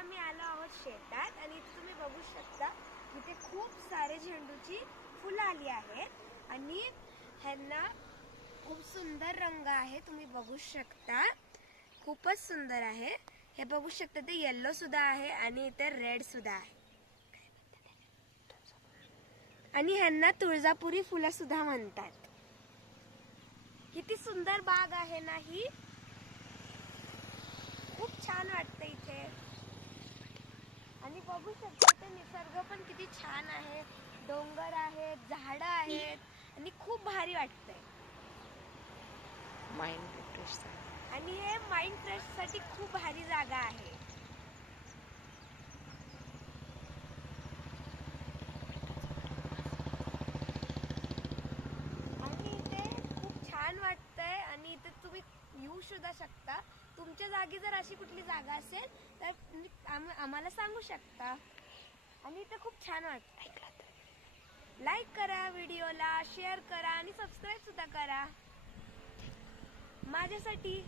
आम्ही आलो आहोत शेतात आणि इथे तुम्ही बघू शकता इथे खूप सारे झेंडूची फुलं आली आहेत आणि ह्यांना खूप सुंदर रंग आहे. तुम्ही बघू शकता खूपच सुंदर आहे. हे बघू शकता ते येलो सुद्धा आहे आणि इथे रेड सुद्धा आहे आणि ह्यांना तुळजापुरी फुलं सुद्धा म्हणतात. किती सुंदर बाग आहे ना ही. खूप छान वाटतं इथे आणि बघू शकता ते निसर्ग पण किती छान आहे. डोंगर आहेत, झाडं आहेत आणि खूप भारी वाटतंय. माइंड फ्रेश आणि हे माइंड फ्रेश साठी खूप भारी जागा आहे. आणि इथे खूप छान वाटतंय आणि इथे तुम्ही येऊ सुद्धा शकता. तुमच्या जागी जर अशी कुठली जागा असेल तर आम्हाला सांगू शकता. आणि इथे खूप छान वाटतंय. लाईक करा व्हिडिओला, शेअर करा आणि सबस्क्राईब सुद्धा करा माझ्यासाठी.